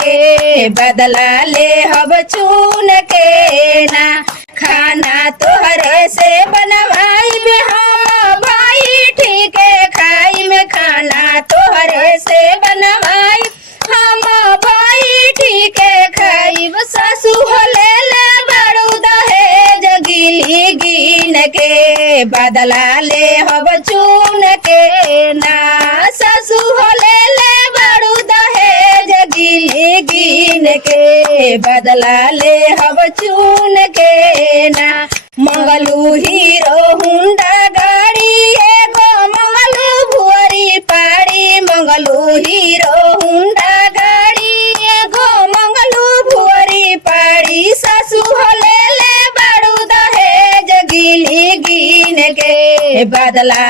के बदला ले हब चून के ना खाना तोहरे से बनवाई में हम भाई ठीक है खाई में खाना तोहरे से बनवाई हम भाई ठीक है खाई सासू हो ले ले बड़ू दहेज गिली गिन के बदला ले हब चून के ना सासू हो ले ले बड़ू दहेज गिली गिन के बदला ले हब चून के ना मंगलू हीरो हुंडा गाड़ी एगो मंगलू भुअरी पाड़ी मंगलू हीरो हुंडा गाड़ी एगो मंगलू भुअरी पाड़ी सासू हो ले ले बड़ू दहेज गिली गिन के बदला